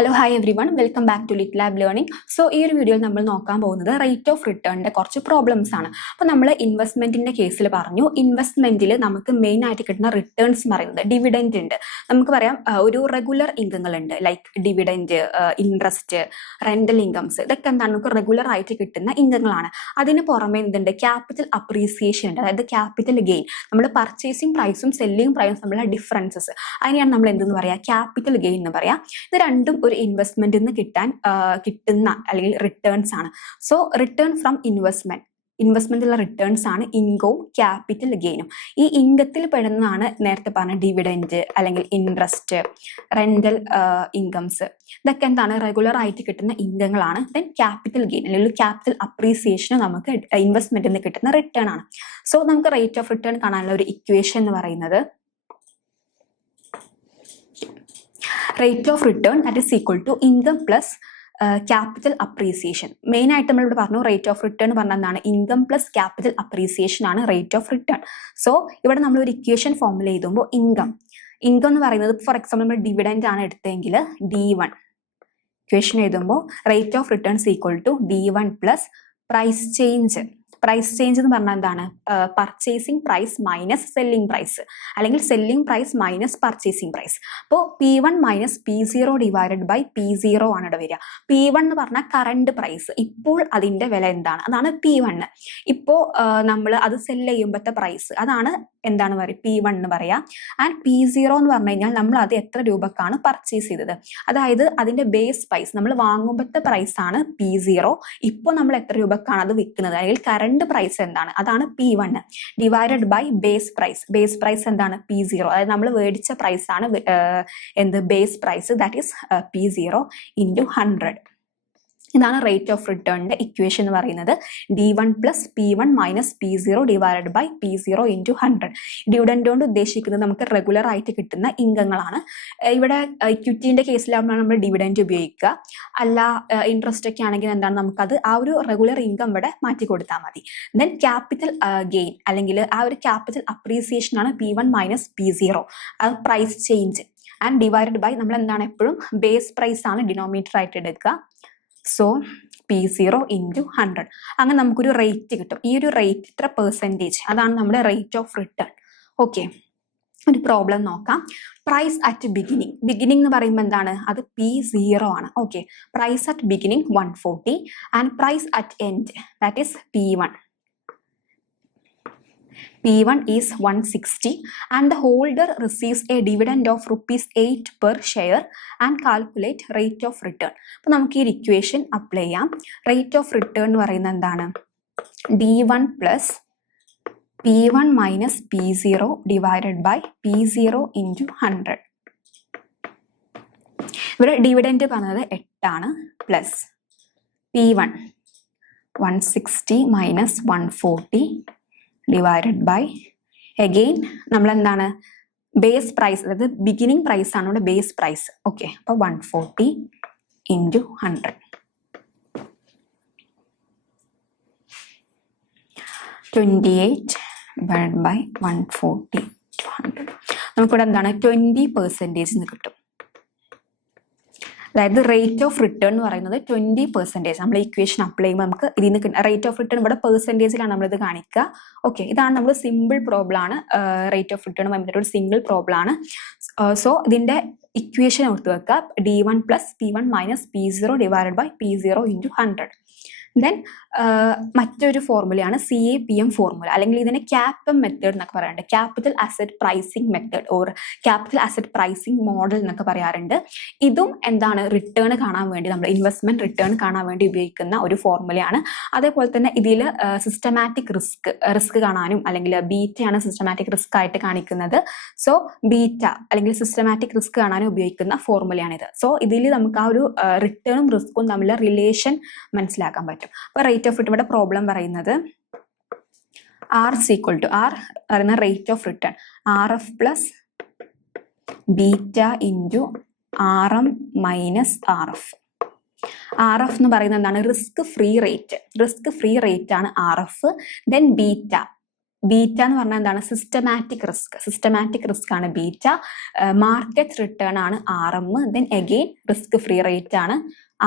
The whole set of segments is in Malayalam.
Hello hi everyone, welcome back to lit lab learning. So ഈ ഒരു വീഡിയോയിൽ നമ്മൾ നോക്കാൻ പോകുന്നത് റേറ്റ് ഓഫ് റിട്ടേണിന്റെ കുറച്ച് പ്രോബ്ലംസ് ആണ്. അപ്പോൾ നമ്മൾ ഇൻവെസ്റ്റ്മെന്റിന്റെ കേസിൽ പറഞ്ഞു, ഇൻവെസ്റ്റ്മെന്റിൽ നമുക്ക് മെയിൻ ആയിട്ട് കിട്ടുന്ന റിട്ടേൺസ് എന്ന് പറയുന്നത് ഡിവിഡൻഡ് ഉണ്ട്. നമുക്ക് പറയാം ഒരു റെഗുലർ ഇൻകങ്ങൾ ഉണ്ട്, like dividend, interest, rental incomes. ഇതൊക്കെ എന്താണ് നമുക്ക് റെഗുലർ ആയിട്ട് കിട്ടുന്ന ഇൻകങ്ങളാണ്. അതിന് പുറമെ എന്തുണ്ട്, ക്യാപിറ്റൽ അപ്രീസിയേഷൻ ഉണ്ട്, അതായത് ക്യാപിറ്റൽ ഗെയിൻ. നമ്മൾ പർച്ചേസിങ് പ്രൈസും സെല്ലിംഗ് പ്രൈസും തമ്മിലുള്ള ഡിഫറൻസസ്, അതിനെയാണ് നമ്മൾ എന്തെന്ന് പറയാ, ക്യാപിറ്റൽ ഗെയിൻ എന്ന് പറയാം. ഇത് രണ്ടും ഒരു ഇൻവെസ്റ്റ്മെന്റ് നിന്ന് കിട്ടുന്ന അല്ലെങ്കിൽ റിട്ടേൺസ് ആണ്. സോ റിട്ടേൺ ഫ്രം ഇൻവെസ്റ്റ്മെന്റിലുള്ള റിട്ടേൺസ് ആണ് ഇൻകവും ക്യാപിറ്റൽ ഗെയിനും. ഈ ഇൻകത്തിൽ പെടുന്നതാണ് നേരത്തെ പറഞ്ഞ ഡിവിഡൻഡ് അല്ലെങ്കിൽ ഇൻട്രസ്റ്റ്, റെന്റൽ ഇൻകംസ്. ഇതൊക്കെ എന്താണ് റെഗുലർ ആയിട്ട് കിട്ടുന്ന ഇൻകങ്ങളാണ്. ദെൻ ക്യാപിറ്റൽ ഗെയിൻ അല്ലെങ്കിൽ ക്യാപിറ്റൽ അപ്രീസിയേഷൻ നമുക്ക് ഇൻവെസ്റ്റ്മെന്റിൽ നിന്ന് കിട്ടുന്ന റിട്ടേൺ ആണ്. സോ നമുക്ക് റേറ്റ് ഓഫ് റിട്ടേൺ കാണാനുള്ള ഒരു ഇക്വേഷൻ എന്ന് പറയുന്നത് rate of return that is equal to income plus capital appreciation. Main ആയിട്ട് നമ്മളിവിടെ പറഞ്ഞു റേറ്റ് ഓഫ് റിട്ടേൺ പറഞ്ഞാൽ എന്താണ്, ഇൻകം പ്ലസ് ക്യാപിറ്റൽ അപ്രീസിയേഷൻ ആണ് റേറ്റ് ഓഫ് റിട്ടേൺ. സോ ഇവിടെ നമ്മൾ ഒരു ഇക്വേഷൻ ഫോർമുല എഴുതുമ്പോൾ ഇൻകം എന്ന് പറയുന്നത്, ഫോർ എക്സാമ്പിൾ നമ്മൾ ഡിവിഡൻഡ് ആണ് എടുത്തതെങ്കിൽ D1 ഇക്വേഷൻ എഴുതുമ്പോൾ rate of returns equal to D1 plus price change എന്ന് പറഞ്ഞാൽ എന്താണ്, purchasing price minus selling price, അല്ലെങ്കിൽ selling price minus purchasing price. അപ്പോൾ P1 minus P0 divided by P0 ആണ് ഇവിടെ വരിക. P1 എന്ന് പറഞ്ഞാൽ കറണ്ട് പ്രൈസ്, ഇപ്പോൾ അതിന്റെ വില എന്താണ്, അതാണ് P1. ഇപ്പോൾ നമ്മൾ അത് സെല്ല് ചെയ്യുമ്പോഴത്തെ പ്രൈസ്, അതാണ് എന്താണ് പറയുക, P1 എന്ന് പറയാം. ആൻഡ് P0 എന്ന് പറഞ്ഞു കഴിഞ്ഞാൽ നമ്മൾ അത് എത്ര രൂപക്കാണ് പർച്ചേസ് ചെയ്തത്, അതായത് അതിന്റെ ബേസ് പ്രൈസ്, നമ്മൾ വാങ്ങുമ്പോഴത്തെ പ്രൈസ് ആണ് P0. ഇപ്പോൾ നമ്മൾ എത്ര രൂപക്കാണ് അത് വിൽക്കുന്നത്, അല്ലെങ്കിൽ കറണ്ട് പ്രൈസ് എന്താണ്, അതാണ് P1 divided by base price എന്താണ്, P0. അതായത് നമ്മൾ മേടിച്ച പ്രൈസ് ആണ് base price, that is P0 into 100. ഇതാണ് റേറ്റ് ഓഫ് റിട്ടേണിന്റെ ഇക്വേഷൻ എന്ന് പറയുന്നത്. D1 plus P1 minus P0 divided by P0 into 100. Dividend കൊണ്ട് ഉദ്ദേശിക്കുന്നത് നമുക്ക് റെഗുലർ ആയിട്ട് കിട്ടുന്ന ഇൻകങ്ങളാണ്. ഇവിടെ ഇക്വിറ്റിന്റെ കേസിലാകുമ്പോഴാണ് നമ്മൾ ഡിവിഡൻഡ് ഉപയോഗിക്കുക. അല്ല ഇൻട്രസ്റ്റ് ഒക്കെ ആണെങ്കിൽ എന്താണ്, നമുക്കത് ആ ഒരു റെഗുലർ ഇൻകം ഇവിടെ മാറ്റി കൊടുത്താൽ മതി. ദെൻ ക്യാപിറ്റൽ ഗെയിൻ അല്ലെങ്കിൽ ആ ഒരു ക്യാപിറ്റൽ അപ്രീസിയേഷൻ ആണ് P1 മൈനസ് P0, അത് price change. And divided by നമ്മൾ എന്താണ് എപ്പോഴും ബേസ് പ്രൈസ് ആണ് ഡിനോമിനേറ്റർ ആയിട്ട് എടുക്കുക. So P0 into 100. അങ്ങനെ നമുക്കൊരു റേറ്റ് കിട്ടും. ഈ ഒരു റേറ്റ് ഇത്ര പെർസെൻറ്റേജ്, അതാണ് നമ്മുടെ റേറ്റ് ഓഫ് റിട്ടേൺ. ഓക്കെ, ഒരു പ്രോബ്ലം നോക്കാം. പ്രൈസ് അറ്റ് ബിഗിനിങ് എന്ന് പറയുമ്പോൾ എന്താണ്, അത് P0 ആണ്. Okay, price at beginning 140 and price at end that is P1 is 160 and the holder receives a dividend of ₹8 per share and calculate rate of return. അപ്പോൾ നമുക്ക് ഈ ഇക്വേഷൻ അപ്ലൈ ചെയ്യാം. റേറ്റ് ഓഫ് റിട്ടേൺ എന്ന് പറയുന്നത് എന്താണ്, D1 plus P1 minus P0 divided by P0 into 100. ഇവിടെ ഡിവിഡൻഡ് പറഞ്ഞത് 8 ആണ്, plus P1 160 minus 140 divided by, again നമ്മൾ എന്താണ് ബേസ് പ്രൈസ്, അതായത് ബിഗിനിങ് പ്രൈസ് ആണ് ഇവിടെ ബേസ് പ്രൈസ്. ഓക്കെ, അപ്പോൾ 140 ഇൻറ്റു 100. 28 divided by 140 100. നമുക്കിവിടെ എന്താണ് 20% എന്ന് കിട്ടും. അതായത് റേറ്റ് ഓഫ് റിട്ടേൺ എന്ന് പറയുന്നത് 20%. നമ്മൾ ഇക്വേഷൻ അപ്ലൈ ചെയ്യുമ്പോൾ നമുക്ക് ഇതിൽ നിന്ന് റേറ്റ് ഓഫ് റിട്ടേൺ ഇവിടെ പെർസെൻറ്റേജിലാണ് നമ്മളിത് കാണിക്കുക. ഓക്കെ, ഇതാണ് നമ്മൾ സിമ്പിൾ പ്രോബ്ലം ആണ്. റേറ്റ് ഓഫ് റിട്ടേൺ ഒരു സിംഗിൾ പ്രോബ്ലം ആണ്. സോ ഇതിന്റെ ഇക്വേഷൻ ഓർത്ത് വെക്കുക, D1 plus P1 minus P0 divided by P0 into 100. Then മറ്റൊരു ഫോർമുലയാണ് CAPM ഫോർമുല, അല്ലെങ്കിൽ ഇതിനെ CAPM മെത്തേഡ് എന്നൊക്കെ പറയാറുണ്ട്. Capital asset pricing method or capital asset pricing model എന്നൊക്കെ പറയാറുണ്ട്. ഇതും എന്താണ് റിട്ടേൺ കാണാൻ വേണ്ടി, നമ്മൾ ഇൻവെസ്റ്റ്മെന്റ് റിട്ടേൺ കാണാൻ വേണ്ടി ഉപയോഗിക്കുന്ന ഒരു ഫോർമുലയാണ്. അതേപോലെ തന്നെ ഇതിൽ സിസ്റ്റമാറ്റിക് റിസ്ക് കാണാനും, അല്ലെങ്കിൽ ബീറ്റയാണ് സിസ്റ്റമാറ്റിക് റിസ്ക് ആയിട്ട് കാണിക്കുന്നത്. സോ ബീറ്റ അല്ലെങ്കിൽ സിസ്റ്റമാറ്റിക് റിസ്ക് കാണാനും ഉപയോഗിക്കുന്ന ഫോർമുലയാണിത്. സോ ഇതിൽ നമുക്ക് ആ ഒരു റിട്ടേണും റിസ്ക്കും തമ്മിലുള്ള റിലേഷൻ മനസ്സിലാക്കാൻ പറ്റും. അപ്പോൾ റേറ്റ് ഓഫ് റിട്ടേൺ ഇവിടെ പ്രോബ്ലം പറയുന്നത് R പറയുന്ന rate of return RF plus beta into RM minus RF. RF എന്ന് പറയുന്നത് എന്താണ്, റിസ്ക് ഫ്രീ റേറ്റ് ആണ് RF. ദെൻ ബീറ്റ ബീറ്റ എന്ന് പറഞ്ഞാൽ എന്താണ്? സിസ്റ്റമാറ്റിക് റിസ്ക് ആണ് ബീറ്റ. മാർക്കറ്റ് റിട്ടേൺ ആണ് RM. Then again risk free rate ആണ്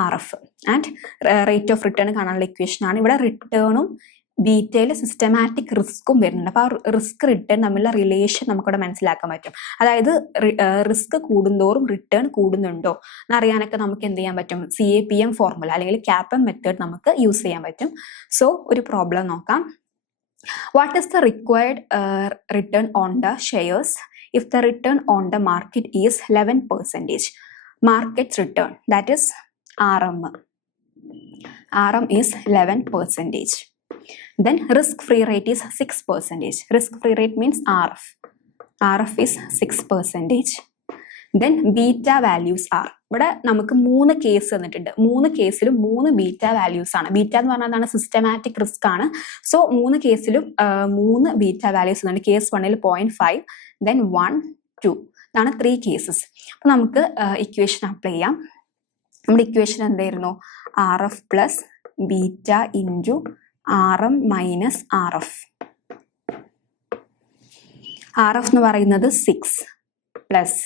RF. And rate of return കാണാനുള്ള ഇക്വേഷൻ ആണ്. ഇവിടെ റിട്ടേണും ബീറ്റയിൽ സിസ്റ്റമാറ്റിക് റിസ്ക്കും വരുന്നുണ്ട്. അപ്പോൾ ആ റിസ്ക് റിട്ടേൺ തമ്മിലുള്ള റിലേഷൻ നമുക്കിവിടെ മനസ്സിലാക്കാൻ പറ്റും. അതായത് റിസ്ക് കൂടുന്തോറും റിട്ടേൺ കൂടുന്നുണ്ടോ എന്നറിയാനൊക്കെ നമുക്ക് എന്ത് ചെയ്യാൻ പറ്റും? CAPM ഫോർമുല അല്ലെങ്കിൽ CAPM മെത്തേഡ് നമുക്ക് യൂസ് ചെയ്യാൻ പറ്റും. സോ ഒരു പ്രോബ്ലം നോക്കാം. What is the required return on the shares if the return on the market is 11%? Market return, that is RM. RM is 11%. Then risk-free rate is 6%. Risk-free rate means RF. RF is 6%. Then beta values are. ഇവിടെ നമുക്ക് 3 കേസ് തന്നിട്ടുണ്ട്. 3 കേസിലും 3 ബീറ്റ വാല്യൂസ് ആണ്. ബീറ്റ എന്ന് പറഞ്ഞാൽ എന്താണ്? സിസ്റ്റമാറ്റിക് റിസ്ക് ആണ്. സോ 3 കേസിലും 3 ബീറ്റ വാല്യൂസ് ഉണ്ട്. കേസ് 1ൽ 0.5, ദെൻ 1, 2 ഇതാണ് 3 കേസസ്. അപ്പൊ നമുക്ക് ഇക്വേഷൻ അപ്ലൈ ചെയ്യാം. നമ്മുടെ ഇക്വേഷൻ എന്തായിരുന്നു? RF plus beta into RM minus RF. RF എന്ന് പറയുന്നത് 6 പ്ലസ്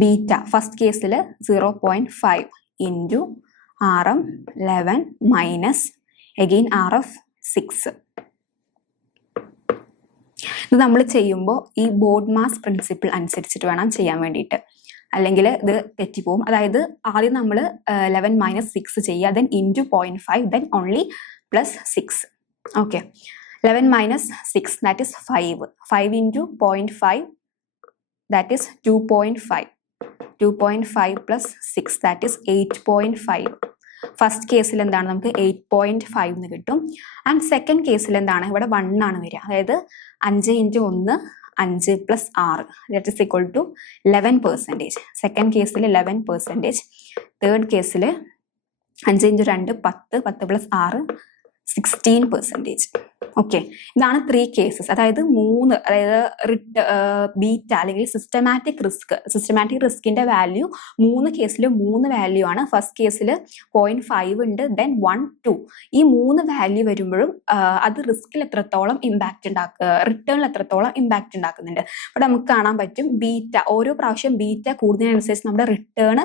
ബീറ്റ ഫസ്റ്റ് കേസിൽ 0.5 into RM 11 minus again RF 6. ഇത് നമ്മൾ ചെയ്യുമ്പോൾ ഈ ബോർഡ് മാസ് പ്രിൻസിപ്പിൾ അനുസരിച്ചിട്ട് വേണം ചെയ്യാൻ വേണ്ടിയിട്ട്, അല്ലെങ്കിൽ ഇത് തെറ്റിപ്പോവും. അതായത് ആദ്യം നമ്മൾ 11 മൈനസ് 6 ചെയ്യുക, then into 0.5, then only plus 6. Okay, 11 minus 6 that is 5. 5 into 0.5 that is 2.5. 2.5 plus 6 that is 8.5. First കേസിൽ എന്താണ്? നമുക്ക് 8.5 എന്ന് കിട്ടും. ആൻഡ് സെക്കൻഡ് കേസിൽ എന്താണ്? ഇവിടെ 1 ആണ് വരിക. അതായത് 5 into 1 5 plus 6 that is equal to 11%. Second കേസിൽ 11%. തേർഡ് കേസിൽ 5 ഇൻറ്റു 2 10, 10 പ്ലസ് 6 16%. ഓക്കെ, ഇതാണ് 3 കേസസ്. അതായത് 3, അതായത് ബീറ്റ അല്ലെങ്കിൽ സിസ്റ്റമാറ്റിക് റിസ്കിന്റെ വാല്യൂ 3 കേസിലും 3 വാല്യൂ ആണ്. ഫസ്റ്റ് കേസിൽ 0.5 ഉണ്ട്, ദെൻ 1, 2 ഈ 3 വാല്യൂ വരുമ്പോഴും അത് റിസ്കിൽ എത്രത്തോളം ഇമ്പാക്റ്റ് റിട്ടേണിൽ എത്രത്തോളം ഇമ്പാക്റ്റ് ഉണ്ടാക്കുന്നുണ്ട്. ഇവിടെ നമുക്ക് കാണാൻ പറ്റും ബീറ്റ ഓരോ പ്രാവശ്യം ബീറ്റ കൂടുന്നതിനനുസരിച്ച് നമ്മുടെ റിട്ടേൺ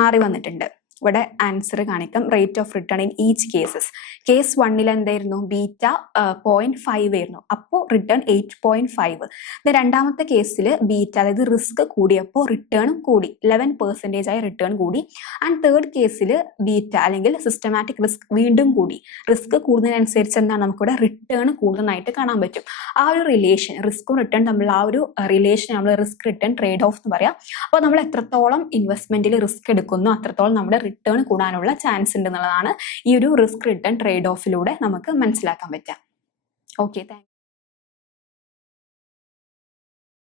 മാറി വന്നിട്ടുണ്ട്. ഇവിടെ ആൻസർ കാണിക്കാം. Rate of return in each cases. Case 1ൽ എന്തായിരുന്നു? ബീറ്റ 0.5 ആയിരുന്നു, അപ്പോൾ റിട്ടേൺ 8.5. രണ്ടാമത്തെ കേസിൽ ബീറ്റ അതായത് റിസ്ക് കൂടിയപ്പോൾ റിട്ടേണും കൂടി, 11% ആയി റിട്ടേൺ കൂടി. ആൻഡ് തേർഡ് കേസിൽ ബീറ്റ അല്ലെങ്കിൽ സിസ്റ്റമാറ്റിക് റിസ്ക് വീണ്ടും കൂടി. റിസ്ക് കൂടുന്നതിനനുസരിച്ച് എന്താണ്? നമുക്കിവിടെ റിട്ടേൺ കൂടുതലായിട്ട് കാണാൻ പറ്റും. ആ ഒരു റിലേഷൻ, റിസ്ക്കും റിട്ടേൺ തമ്മിലുള്ള ആ ഒരു റിലേഷൻ നമ്മൾ റിസ്ക് റിട്ടേൺ ട്രേഡ് ഓഫ് എന്ന് പറയാം. അപ്പോൾ നമ്മൾ എത്രത്തോളം ഇൻവെസ്റ്റ്മെന്റിൽ റിസ്ക് എടുക്കുന്നു അത്രത്തോളം നമ്മുടെ റിട്ടേൺ കൂടാനുള്ള ചാൻസ് ഉണ്ട് എന്നുള്ളതാണ് ഈ ഒരു റിസ്ക് റിട്ടേൺ ട്രേഡ് ഓഫിലൂടെ നമുക്ക് മനസ്സിലാക്കാൻ പറ്റുക. Okay, thank you.